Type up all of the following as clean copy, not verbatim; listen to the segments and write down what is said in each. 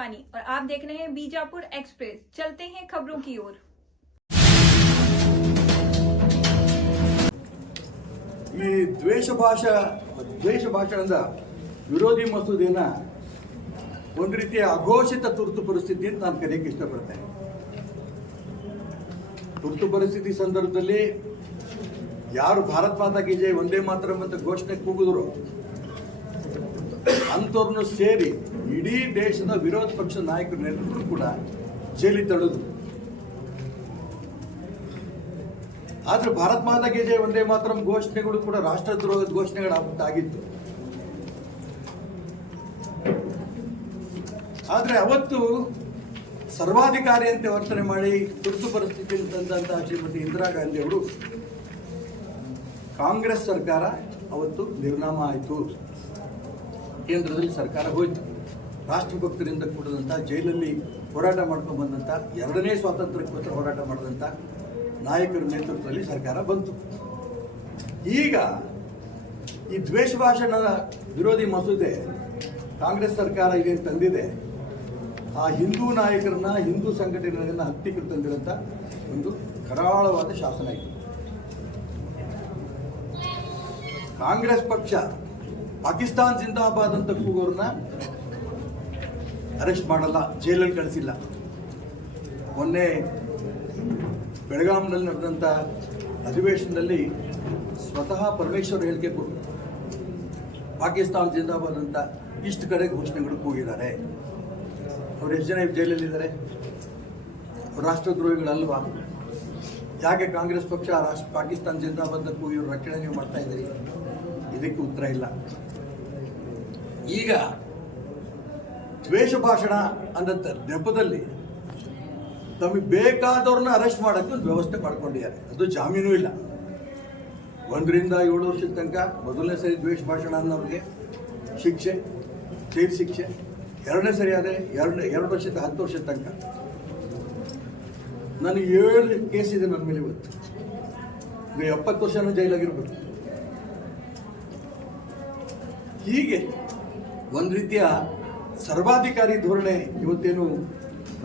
शिवानी और आप देख रहे हैं बीजापुर एक्सप्रेस। चलते हैं खबरों की ओर। ಈ ದ್ವೇಷ ಭಾಷಣದ ವಿರೋಧಿ ಮಸೂದೆನ ಒಂದು ರೀತಿಯ ಅಘೋಷಿತ ತುರ್ತು ಪರಿಸ್ಥಿತಿ ಅಂತ ನಾನು ಕರೆಯಕ್ಕೆ ಇಷ್ಟಪಡ್ತೇನೆ. ತುರ್ತು ಪರಿಸ್ಥಿತಿ ಸಂದರ್ಭದಲ್ಲಿ ಯಾರು ಭಾರತ್ ಮಾತಾ ಕಿ ಜೈ ವಂದೇ ಮಾತರಂ ಅಂತ ಘೋಷಣೆ ಕೂಗಿದ್ರು ಅಂಥವ್ರನ್ನು ಸೇರಿ ಇಡೀ ದೇಶದ ವಿರೋಧ ಪಕ್ಷ ನಾಯಕರನ್ನೆಲ್ಲರೂ ಕೂಡ ಜೈಲಿ ತಳ್ಳಿದ್ರು. ಆದ್ರೆ ಭಾರತ್ ಮಾತಾ ಕಿ ಜೈ ವಂದೇ ಮಾತರಂ ಘೋಷಣೆಗಳು ಕೂಡ ರಾಷ್ಟ್ರದ್ರೋಹದ ಘೋಷಣೆಗಳಾಗಿತ್ತು. ಆದ್ರೆ ಅವತ್ತು ಸರ್ವಾಧಿಕಾರಿಯಂತೆ ವರ್ತನೆ ಮಾಡಿ ತುರ್ತು ಪರಿಸ್ಥಿತಿಯಲ್ಲಿ ತಂದಂತಹ ಶ್ರೀಮತಿ ಇಂದಿರಾ ಗಾಂಧಿ ಅವರು ಕಾಂಗ್ರೆಸ್ ಸರ್ಕಾರ ಅವತ್ತು ನಿರ್ನಾಮ ಆಯಿತು. ಕೇಂದ್ರದಲ್ಲಿ ಸರ್ಕಾರ ಹೋಯಿತು. ರಾಷ್ಟ್ರಭಕ್ತರಿಂದ ಕೂಡಿದಂಥ ಜೈಲಲ್ಲಿ ಹೋರಾಟ ಮಾಡ್ಕೊಂಡು ಬಂದಂಥ ಎರಡನೇ ಸ್ವಾತಂತ್ರ್ಯಕ್ಕೋಸ್ಕರ ಹೋರಾಟ ಮಾಡಿದಂಥ ನಾಯಕರ ನೇತೃತ್ವದಲ್ಲಿ ಸರ್ಕಾರ ಬಂತು. ಈಗ ಈ ದ್ವೇಷ ಭಾಷಣದ ವಿರೋಧಿ ಮಸೂದೆ ಕಾಂಗ್ರೆಸ್ ಸರ್ಕಾರ ಇದೇನು ತಂದಿದೆ, ಆ ಹಿಂದೂ ನಾಯಕರನ್ನ ಹಿಂದೂ ಸಂಘಟನೆಗಳನ್ನ ಹತ್ತಿಕ್ಕಲು ತಂದಿರೋಂಥ ಒಂದು ಕರಾಳವಾದ ಶಾಸನ ಇದೆ. ಕಾಂಗ್ರೆಸ್ ಪಕ್ಷ ಪಾಕಿಸ್ತಾನ್ ಜಿಂದಾಬಾದ್ ಅಂತ ಕೂಗೋರನ್ನ ಅರೆಸ್ಟ್ ಮಾಡಲ್ಲ, ಜೈಲಲ್ಲಿ ಕಳಿಸಿಲ್ಲ. ಮೊನ್ನೆ ಬೆಳಗಾಂನಲ್ಲಿ ನಡೆದಂಥ ಅಧಿವೇಶನದಲ್ಲಿ ಸ್ವತಃ ಪರಮೇಶ್ವರ್ ಹೇಳಿಕೆ ಕೊಟ್ಟು ಪಾಕಿಸ್ತಾನ್ ಜಿಂದಾಬಾದ್ ಅಂತ ಇಷ್ಟು ಕಡೆ ಘೋಷಣೆಗಳು ಕೂಗಿದ್ದಾರೆ. ಅವ್ರು ಎಷ್ಟು ಜನ ಜೈಲಲ್ಲಿದ್ದಾರೆ? ರಾಷ್ಟ್ರದ್ರೋಹಿಗಳಲ್ವಾ? ಯಾಕೆ ಕಾಂಗ್ರೆಸ್ ಪಕ್ಷ ಪಾಕಿಸ್ತಾನ್ ಜಿಂದಾಬಾದ್ ಅಂತ ಕೂಗಿ ರಕ್ಷಣೆ ನೀವು ಮಾಡ್ತಾ ಇದ್ದೀರಿ? ಇದಕ್ಕೆ ಉತ್ತರ ಇಲ್ಲ. ಈಗ ದ್ವೇಷ ಭಾಷಣ ಅಂದಂತ ನೆಪದಲ್ಲಿ ತಮಗೆ ಬೇಕಾದವ್ರನ್ನ ಅರೆಸ್ಟ್ ಮಾಡೋಕ್ಕೆ ಒಂದು ವ್ಯವಸ್ಥೆ ಮಾಡ್ಕೊಂಡಿದ್ದಾರೆ. ಅದು ಜಾಮೀನು ಇಲ್ಲ. 1 ರಿಂದ 7 ವರ್ಷದ ತನಕ ಮೊದಲನೇ ಸರಿ ದ್ವೇಷ ಭಾಷಣ ಅನ್ನೋರಿಗೆ ಶಿಕ್ಷೆ, ಜೈಲು ಶಿಕ್ಷೆ. ಎರಡನೇ ಸರಿ ಆದರೆ 2 ವರ್ಷದ 10 ವರ್ಷದ ತನಕ. ನನಗೆ 7 ಕೇಸ್ ಇದೆ ನನ್ನ ಮೇಲೆ ಇವತ್ತು. 70 ವರ್ಷನೂ ಜೈಲಾಗಿರ್ಬೇಕು. ಹೀಗೆ ಒಂದು ರೀತಿಯ ಸರ್ವಾಧಿಕಾರಿ ಧೋರಣೆ ಇವತ್ತೇನು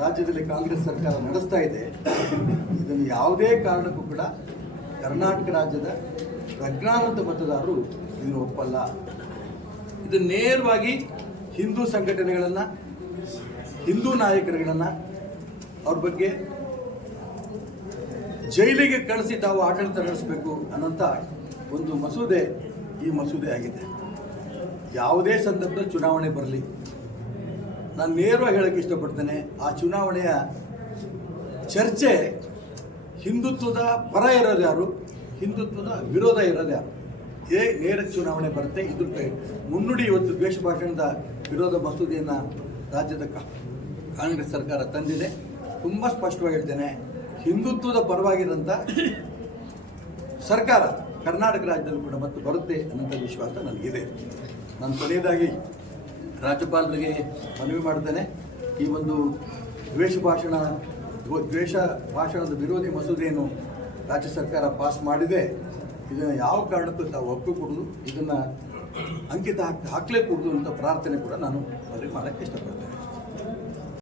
ರಾಜ್ಯದಲ್ಲಿ ಕಾಂಗ್ರೆಸ್ ಸರ್ಕಾರ ನಡೆಸ್ತಾ ಇದೆ, ಇದನ್ನು ಯಾವುದೇ ಕಾರಣಕ್ಕೂ ಕೂಡ ಕರ್ನಾಟಕ ರಾಜ್ಯದ ಪ್ರಜ್ಞಾವಂತ ಮತದಾರರು ಇದನ್ನು ಒಪ್ಪಲ್ಲ. ಇದು ನೇರವಾಗಿ ಹಿಂದೂ ಸಂಘಟನೆಗಳನ್ನು, ಹಿಂದೂ ನಾಯಕರುಗಳನ್ನು ಅವ್ರ ಬಗ್ಗೆ ಜೈಲಿಗೆ ಕಳಿಸಿ ತಾವು ಆಡಳಿತ ನಡೆಸಬೇಕು ಅನ್ನೋಂಥ ಒಂದು ಮಸೂದೆ ಈ ಮಸೂದೆ ಆಗಿದೆ. ಯಾವುದೇ ಸಂದರ್ಭದಲ್ಲಿ ಚುನಾವಣೆ ಬರಲಿ, ನಾನು ನೇರವಾಗಿ ಹೇಳಕ್ಕೆ ಇಷ್ಟಪಡ್ತೇನೆ, ಆ ಚುನಾವಣೆಯ ಚರ್ಚೆ ಹಿಂದುತ್ವದ ಪರ ಇರೋದು ಯಾರು, ಹಿಂದುತ್ವದ ವಿರೋಧ ಇರೋದು ಯಾರು, ನೇರ ಚುನಾವಣೆ ಬರುತ್ತೆ. ಇದ್ರ ಮುನ್ನುಡಿ ಇವತ್ತು ದ್ವೇಷ ಭಾಷಣದ ವಿರೋಧ ಮಸೂದೆಯನ್ನು ರಾಜ್ಯದ ಕಾಂಗ್ರೆಸ್ ಸರ್ಕಾರ ತಂದಿದೆ. ತುಂಬ ಸ್ಪಷ್ಟವಾಗಿ ಹೇಳ್ತೇನೆ, ಹಿಂದುತ್ವದ ಪರವಾಗಿರೋಂಥ ಸರ್ಕಾರ ಕರ್ನಾಟಕ ರಾಜ್ಯದಲ್ಲೂ ಕೂಡ ಮತ್ತೆ ಬರುತ್ತೆ ಅನ್ನೋಂಥ ವಿಶ್ವಾಸ ನನಗಿದೆ. ನಾನು ಕೊನೆಯದಾಗಿ ರಾಜ್ಯಪಾಲರಿಗೆ ಮನವಿ ಮಾಡ್ತೇನೆ, ಈ ಒಂದು ದ್ವೇಷ ಭಾಷಣದ ವಿರೋಧಿ ಮಸೂದೆಯನ್ನು ರಾಜ್ಯ ಸರ್ಕಾರ ಪಾಸ್ ಮಾಡಿದೆ, ಇದನ್ನು ಯಾವ ಕಾರಣಕ್ಕೂ ತಾವು ಒಪ್ಪಿಕೊಡೋದು, ಇದನ್ನು ಅಂಕಿತ ಹಾಕಲೇ ಕೊಡೋದು ಅಂತ ಪ್ರಾರ್ಥನೆ ಕೂಡ ನಾನು ಅವರಿಗೆ ಮಾಡೋಕ್ಕೆ ಇಷ್ಟಪಡ್ತೇನೆ.